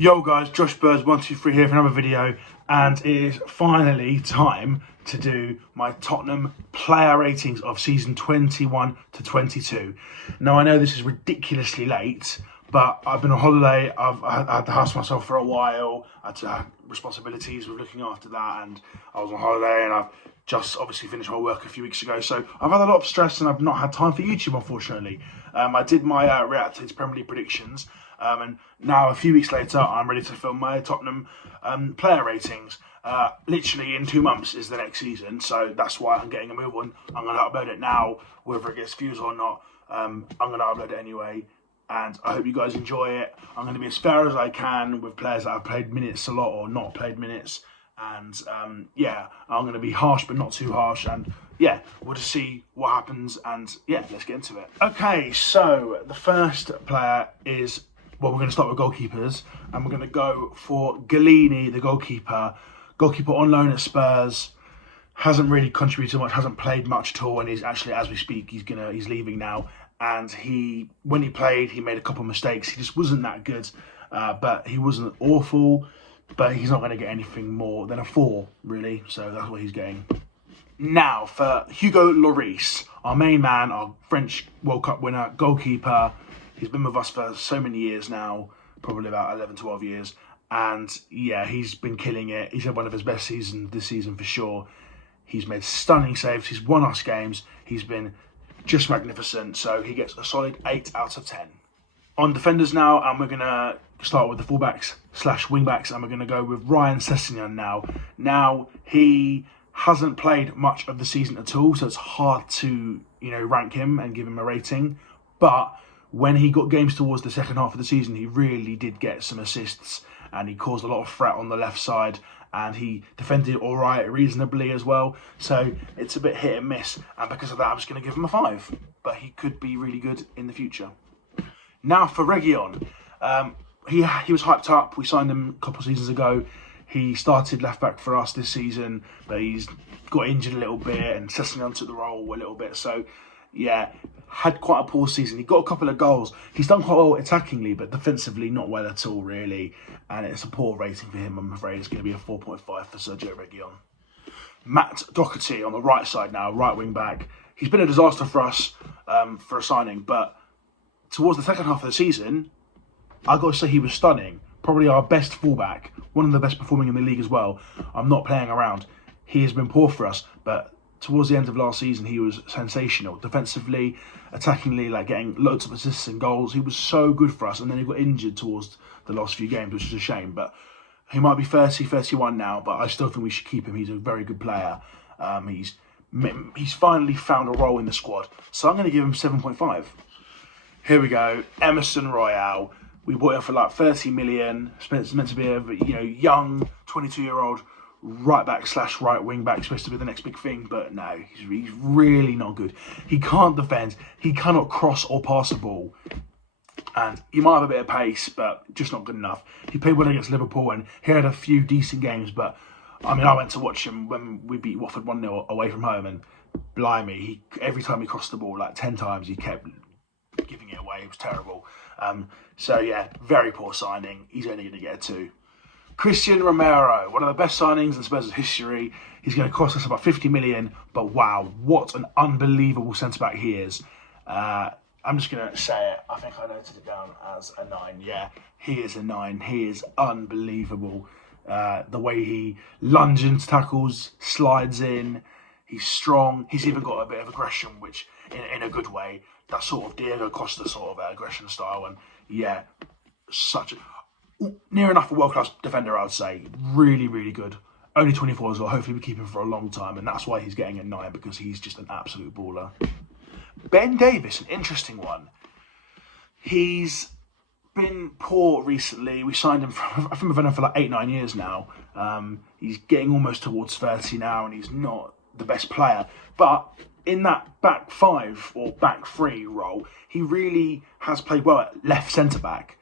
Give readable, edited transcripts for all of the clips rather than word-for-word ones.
Yo guys, Josh Birds 123 here for another video, and it is finally time to do my Tottenham player ratings of season 21 to 22. Now I know this is ridiculously late, but I've been on holiday, I had the house to myself for a while, I had responsibilities with looking after that, and I was on holiday and I've just obviously finished my work a few weeks ago, so I've had a lot of stress and I've not had time for YouTube, unfortunately. I did my react to Premier League predictions, and now a few weeks later I'm ready to film my Tottenham player ratings. Literally in 2 months is the next season, so that's why I'm getting a move on. I'm going to upload it now, whether it gets views or not. I'm going to upload it anyway, and I hope you guys enjoy it. I'm going to be as fair as I can with players that have played minutes a lot or not played minutes. And yeah, I'm going to be harsh but not too harsh, and yeah, we'll just see what happens, and yeah, let's get into it. Okay, so the first player is, well, we're going to start with goalkeepers, and we're going to go for Galini, the goalkeeper on loan at Spurs. Hasn't really contributed much, hasn't played much at all, and he's actually, as we speak, he's leaving now. And when he played, he made a couple of mistakes. He just wasn't that good, but he wasn't awful. But he's not going to get anything more than a 4, really. So that's what he's getting. Now for Hugo Lloris, our main man, our French World Cup winner, goalkeeper. He's been with us for so many years now, probably about 11, 12 years. And yeah, he's been killing it. He's had one of his best seasons this season for sure. He's made stunning saves. He's won us games. He's been just magnificent. So he gets a solid 8 out of 10. On defenders now, and we're going to start with the fullbacks / wingbacks, and we're going to go with Ryan Sessegnon now. Now, he hasn't played much of the season at all, so it's hard to, rank him and give him a rating. But when he got games towards the second half of the season, he really did get some assists, and he caused a lot of threat on the left side, and he defended all right, reasonably as well. So it's a bit hit and miss, and because of that, I'm just going to give him a 5. But he could be really good in the future. Now for Reguilon, he was hyped up. We signed him a couple of seasons ago. He started left back for us this season, but he's got injured a little bit, and Sessegnon took the role a little bit. So yeah, had quite a poor season. He got a couple of goals. He's done quite well attackingly, but defensively not well at all really. And it's a poor rating for him. I'm afraid it's going to be a 4.5 for Sergio Reguilon. Matt Doherty on the right side now, right wing back. He's been a disaster for us for a signing, but towards the second half of the season, I've got to say he was stunning. Probably our best fullback, one of the best performing in the league as well. I'm not playing around. He has been poor for us, but towards the end of last season, he was sensational. Defensively, attackingly, like getting loads of assists and goals. He was so good for us, and then he got injured towards the last few games, which is a shame. But he might be 30, 31 now, but I still think we should keep him. He's a very good player. He's finally found a role in the squad. So I'm going to give him 7.5. Here we go, Emerson Royale. We bought him for like 30 million. It's meant to be a young 22-year-old right back / right wing back, supposed to be the next big thing, but no, he's really not good. He can't defend. He cannot cross or pass a ball, and he might have a bit of pace, but just not good enough. He played well against Liverpool, and he had a few decent games. But I mean, I went to watch him when we beat Watford 1-0 away from home, and blimey, every time he crossed the ball, like 10 times, he kept giving it away. It was terrible. So yeah, very poor signing. He's only going to get a 2. Christian Romero, one of the best signings in Spurs' history. He's going to cost us about 50 million, but wow, what an unbelievable centre-back he is. I'm just going to say it. I think I noted it down as a 9. Yeah, he is a 9. He is unbelievable. The way he lunges into tackles, slides in. He's strong. He's even got a bit of aggression, which in a good way. That sort of Diego Costa sort of aggression style. And yeah, near enough a world-class defender, I would say. Really, really good. Only 24 as well. Hopefully we keep him for a long time. And that's why he's getting a 9, because he's just an absolute baller. Ben Davies, an interesting one. He's been poor recently. We signed him from Venom for like 8-9 years now. He's getting almost towards 30 now, and he's not the best player. But in that back 5 or back 3 role, he really has played well at left centre-back.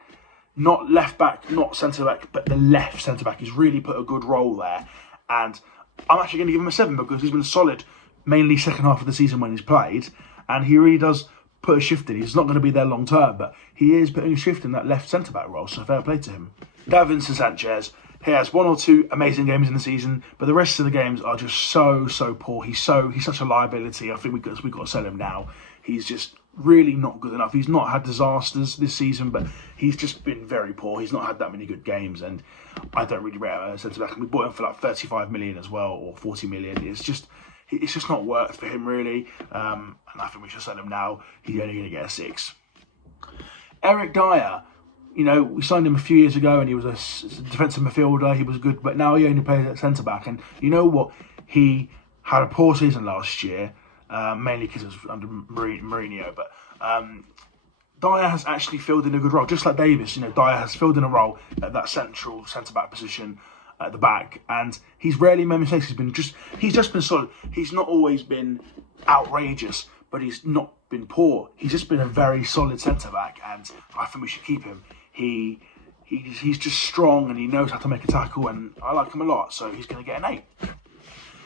Not left back, not centre-back, but the left centre-back. He's really put a good role there. And I'm actually going to give him a 7, because he's been solid, mainly second half of the season when he's played. And he really does put a shift in. He's not going to be there long term, but he is putting a shift in that left centre-back role, so fair play to him. Davinson Sanchez, he has 1 or 2 amazing games in the season, but the rest of the games are just so poor. He's such a liability. I think we got to sell him now. He's just really not good enough. He's not had disasters this season, but he's just been very poor. He's not had that many good games, and I don't really rate him as a centre-back. And we bought him for like 35 million as well, or 40 million. It's just not worked for him really, and I think we should sell him now. He's only going to get a 6. Eric Dyer, we signed him a few years ago and he was a defensive midfielder. He was good, but now he only plays at centre-back. And you know what? He had a poor season last year, mainly because it was under Mourinho. But Dyer has actually filled in a good role, just like Davis. Dyer has filled in a role at that central centre-back position at the back, and he's rarely made mistakes. He's just been solid. He's not always been outrageous, but he's not been poor. He's just been a very solid centre-back, and I think we should keep him. He's just strong and he knows how to make a tackle, and I like him a lot, so he's going to get an 8.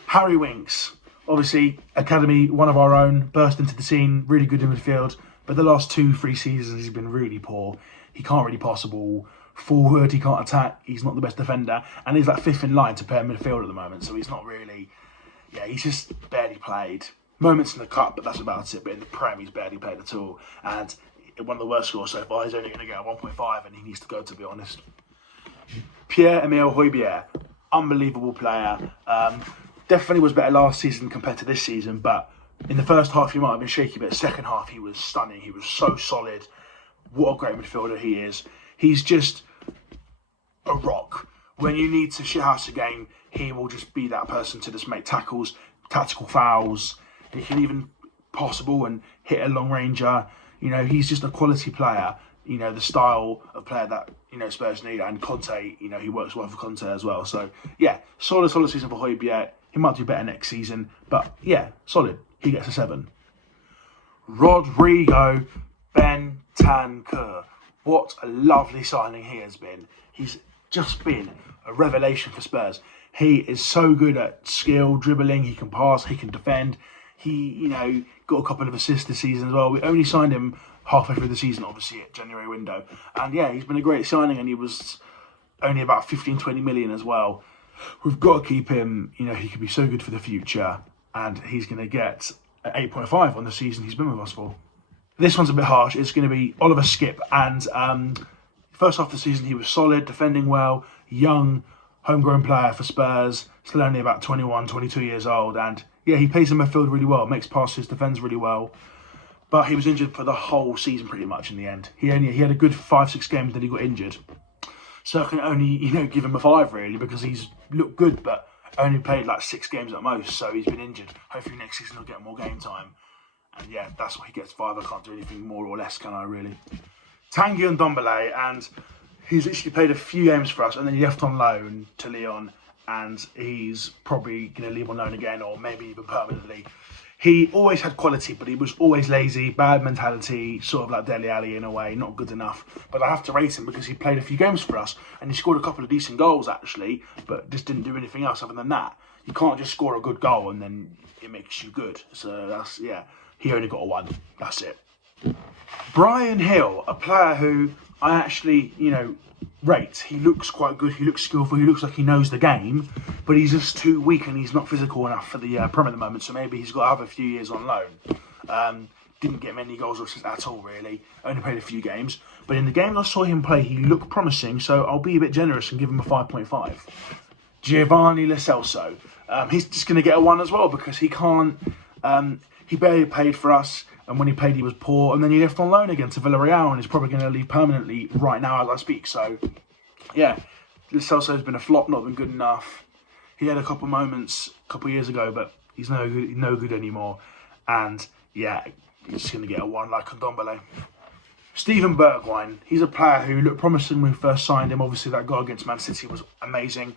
Harry Winks, obviously academy, one of our own, burst into the scene, really good in midfield, but the last 2-3 seasons he's been really poor. He can't really pass a ball forward, he can't attack, he's not the best defender, and he's like 5th in line to play midfield at the moment, so he's not really, he's just barely played. Moments in the cup, but that's about it. But in the Prem, he's barely played at all. And one of the worst scores so far, he's only going to get a 1.5, and he needs to go, to be honest. Pierre-Emile Højbjerg, unbelievable player. Definitely was better last season compared to this season, but in the first half he might have been shaky, but the second half he was stunning. He was so solid. What a great midfielder he is. He's just a rock. When you need to shithouse a game, he will just be that person to just make tackles, tactical fouls. He can even pass a ball and hit a long ranger. He's just a quality player. The style of player that, Spurs need. And Conte, he works well for Conte as well. So, solid season for Højbjerg. He might do better next season. But, solid. He gets a 7. Rodrigo Bentancur. What a lovely signing he has been. He's just been a revelation for Spurs. He is so good at skill, dribbling. He can pass, he can defend. He, got a couple of assists this season as well. We only signed him halfway through the season, obviously, at January window. And he's been a great signing, and he was only about 15-20 million as well. We've got to keep him. He could be so good for the future, and he's going to get an 8.5 on the season he's been with us for. This one's a bit harsh. It's going to be Oliver Skipp, and first half of the season he was solid, defending well, young, homegrown player for Spurs, still only about 21, 22 years old, and he plays in midfield really well, makes passes, defends really well. But he was injured for the whole season pretty much in the end. He had a good 5-6 games, then he got injured. So I can only, give him a 5 really, because he's looked good, but only played like 6 games at most, so he's been injured. Hopefully next season he'll get more game time. And that's why he gets 5. I can't do anything more or less, can I really? Tanguy Ndombele, and he's literally played a few games for us, and then he left on loan to Lyon, and he's probably going to leave on loan again, or maybe even permanently. He always had quality, but he was always lazy, bad mentality, sort of like Dele Alli in a way, not good enough. But I have to rate him because he played a few games for us, and he scored a couple of decent goals actually, but just didn't do anything else other than that. You can't just score a good goal and then it makes you good. So that's, he only got a 1. That's it. Brian Hill, a player who I actually, rate. He looks quite good, he looks skillful, he looks like he knows the game, but he's just too weak and he's not physical enough for the Prem at the moment, so maybe he's got to have a few years on loan. Didn't get many goals or assists at all really, only played a few games, but in the games I saw him play he looked promising, so I'll be a bit generous and give him a 5.5. Giovanni Lo Celso, he's just going to get a 1 as well because he can't, he barely played for us, and when he played he was poor, and then he left on loan again to Villarreal and he's probably going to leave permanently right now as I speak. So Lo Celso's been a flop, not been good enough. He had a couple moments a couple of years ago, but he's no good anymore, and he's just going to get a 1 like Ndombele. Steven Bergwijn, he's a player who looked promising when we first signed him. Obviously that goal against Man City was amazing.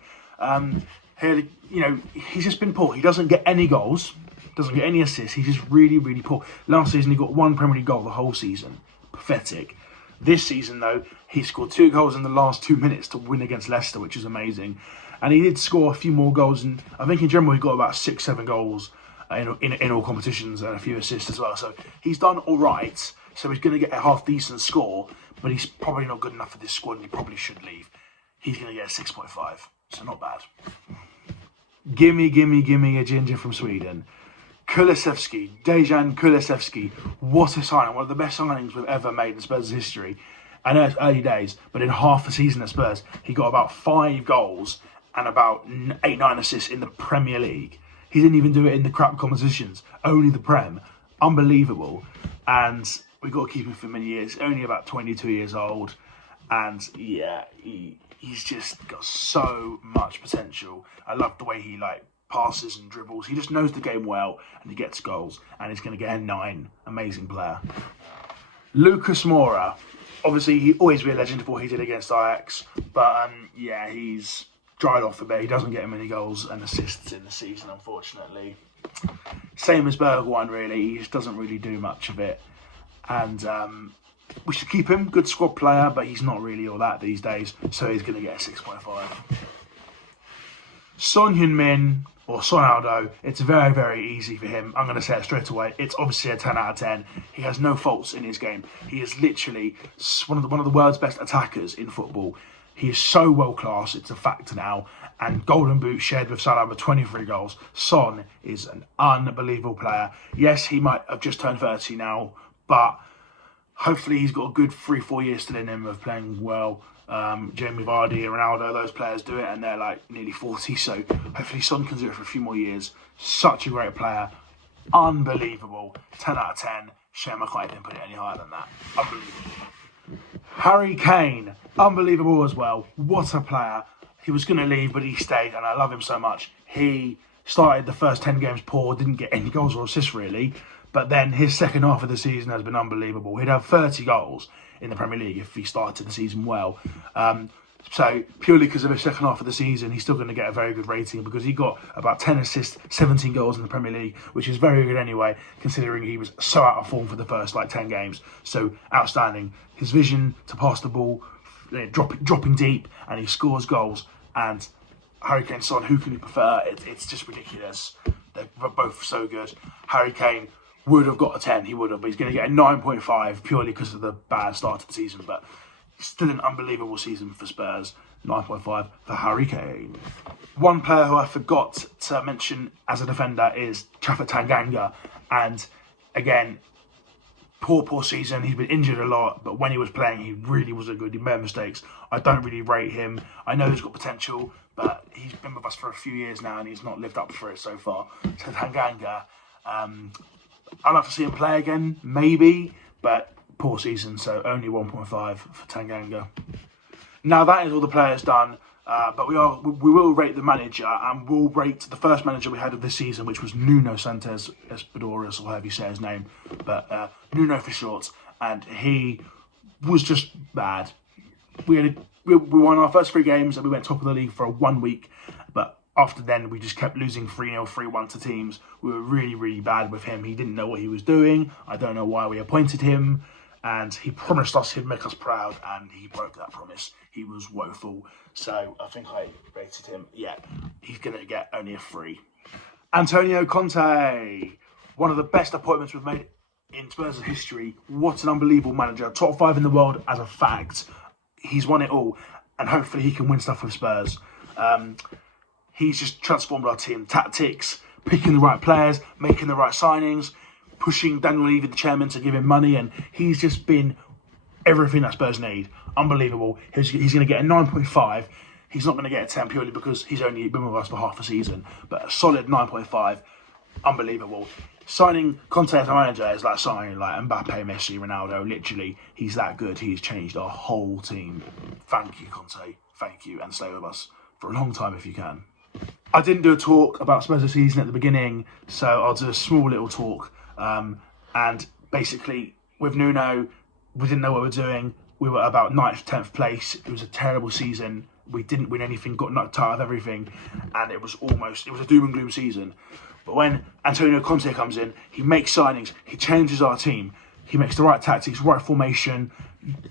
He's just been poor. He doesn't get any goals, doesn't get any assists. He's just really, really poor. Last season he got 1 Premier League goal the whole season. Pathetic. This season though, he scored 2 goals in the last 2 minutes to win against Leicester, which is amazing. And he did score a few more goals, and I think in general he got about 6-7 goals in all competitions and a few assists as well. So he's done all right. So he's going to get a half decent score, but he's probably not good enough for this squad and he probably should leave. He's going to get a 6.5, so not bad. Gimme a ginger from Sweden. Kulusevski, Dejan Kulusevski. What a signing. One of the best signings we've ever made in Spurs' history. I know it's early days, but in half the season at Spurs, he got about 5 goals and about 8-9 assists in the Premier League. He didn't even do it in the crap competitions, only the Prem. Unbelievable. And we've got to keep him for many years. Only about 22 years old. And yeah, he's just got so much potential. I love the way he passes and dribbles. He just knows the game well and he gets goals. And he's going to get a 9. Amazing player. Lucas Moura. Obviously, he always be a legend for what he did against Ajax. But yeah, he's dried off a bit. He doesn't get many goals and assists in the season, unfortunately. Same as Bergwijn, really. He just doesn't really do much of it. And we should keep him. Good squad player, but he's not really all that these days. So he's going to get a 6.5. Son Heung-min, or Sonaldo, it's very, very easy for him. I'm going to say it straight away. It's obviously a 10 out of 10. He has no faults in his game. He is literally one of the world's best attackers in football. He is so world class, it's a fact now. And Golden Boot shared with Salah with 23 goals. Son is an unbelievable player. Yes, he might have just turned 30 now, but hopefully he's got a good 3-4 years still in him of playing well. Jamie Vardy and Ronaldo, those players do it and they're nearly 40. So hopefully Son can do it for a few more years. Such a great player. Unbelievable. 10 out of 10. Shame I can't even put it any higher than that. Unbelievable. Harry Kane, unbelievable as well. What a player. He was going to leave, but he stayed, and I love him so much. He started the first 10 games poor, didn't get any goals or assists really, but then his second half of the season has been unbelievable. He'd have 30 goals in the Premier League if he started the season well. So purely because of his second half of the season, he's still going to get a very good rating because he got about 10 assists, 17 goals in the Premier League, which is very good anyway, considering he was so out of form for the first 10 games. So outstanding. His vision to pass the ball, dropping deep, and he scores goals. And Harry Kane, Son, who can you prefer? It's just ridiculous. They're both so good. Harry Kane would have got a 10, he would have, but he's going to get a 9.5 purely because of the bad start to the season. But still an unbelievable season for Spurs. 9.5 for Harry Kane. One player who I forgot to mention as a defender is Chafa Tanganga. And again, poor season. He's been injured a lot, but when he was playing, he really wasn't good. He made mistakes. I don't really rate him. I know he's got potential, but he's been with us for a few years now and he's not lived up for it so far. So Tanganga, I'd like to see him play again, maybe, but poor season, so only 1.5 for Tanganga. Now that is all the players done, but we will rate the manager, and we'll rate the first manager we had of this season, which was Nuno Santos Espinosa, or however you say his name, but Nuno for short, and he was just bad. We won our first 3 games and we went top of the league for 1 week, but after then we just kept losing 3-0, 3-1 to teams. We were really, really bad with him. He didn't know what he was doing. I don't know why we appointed him. And he promised us he'd make us proud, and he broke that promise. He was woeful. So I think I rated him. Yeah, he's going to get only a 3. Antonio Conte, one of the best appointments we've made in Spurs' history. What an unbelievable manager. Top 5 in the world as a fact. He's won it all, and hopefully he can win stuff with Spurs. He's just transformed our team. Tactics, picking the right players, making the right signings, pushing Daniel Levy, the chairman, to give him money, and he's just been everything that Spurs need. Unbelievable. He's going to get a 9.5. He's not going to get a 10 purely because he's only been with us for half a season, but a solid 9.5. Unbelievable. Signing Conte as a manager is like signing Mbappe, Messi, Ronaldo. Literally, he's that good. He's changed our whole team. Thank you, Conte. Thank you, and stay with us for a long time if you can. I didn't do a talk about Spurs' season at the beginning, so I'll do a small little talk. And basically, with Nuno, we didn't know what we were doing. We were about 9th, 10th place. It was a terrible season. We didn't win anything, got knocked out of everything, and it was a doom and gloom season. But when Antonio Conte comes in, he makes signings, he changes our team, he makes the right tactics, right formation,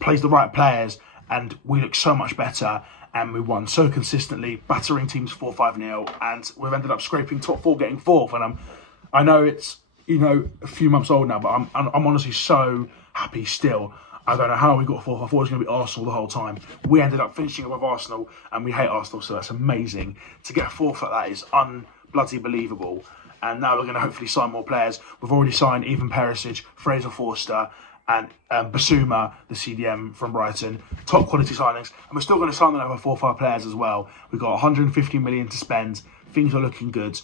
plays the right players, and we look so much better. And we won so consistently, battering teams 4-5-0, and we've ended up scraping top 4, getting 4th. And I know it's, you know, a few months old now, but I'm honestly so happy still. I don't know how we got fourth. I thought it was going to be Arsenal the whole time. We ended up finishing above Arsenal, and we hate Arsenal, so that's amazing. To get fourth like that is unbloody believable. And now we're going to hopefully sign more players. We've already signed Ivan Perisic, Fraser Forster, and Basuma, the CDM from Brighton. Top quality signings. And we're still going to sign another 4 or 5 players as well. We've got 150 million to spend. Things are looking good.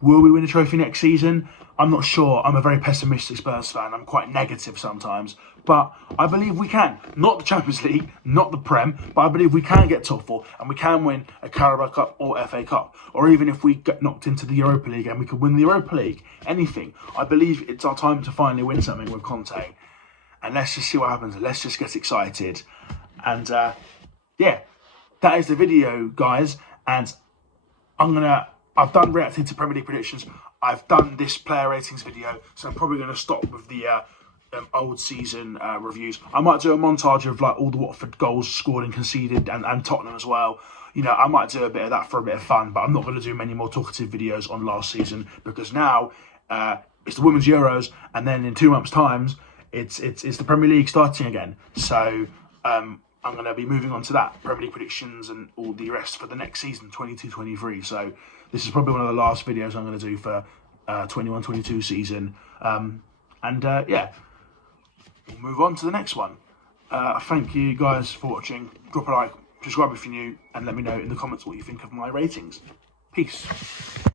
Will we win a trophy next season? I'm not sure. I'm a very pessimistic Spurs fan. I'm quite negative sometimes. But I believe we can. Not the Champions League, not the Prem, but I believe we can get top 4 and we can win a Carabao Cup or FA Cup. Or even if we get knocked into the Europa League and we could win the Europa League. Anything. I believe it's our time to finally win something with Conte. And let's just see what happens. Let's just get excited. And yeah, that is the video, guys. And I've done reacting to Premier League predictions. I've done this player ratings video, so I'm probably going to stop with the old season reviews. I might do a montage of like all the Watford goals scored and conceded, and Tottenham as well. You know, I might do a bit of that for a bit of fun, but I'm not going to do many more talkative videos on last season because now it's the Women's Euros, and then in 2 months' time, it's the Premier League starting again. So I'm going to be moving on to that, Premier League predictions and all the rest for the next season, 22-23. So this is probably one of the last videos I'm going to do for 21-22 season. Yeah, we'll move on to the next one. Thank you guys for watching. Drop a like, subscribe if you're new, and let me know in the comments what you think of my ratings. Peace.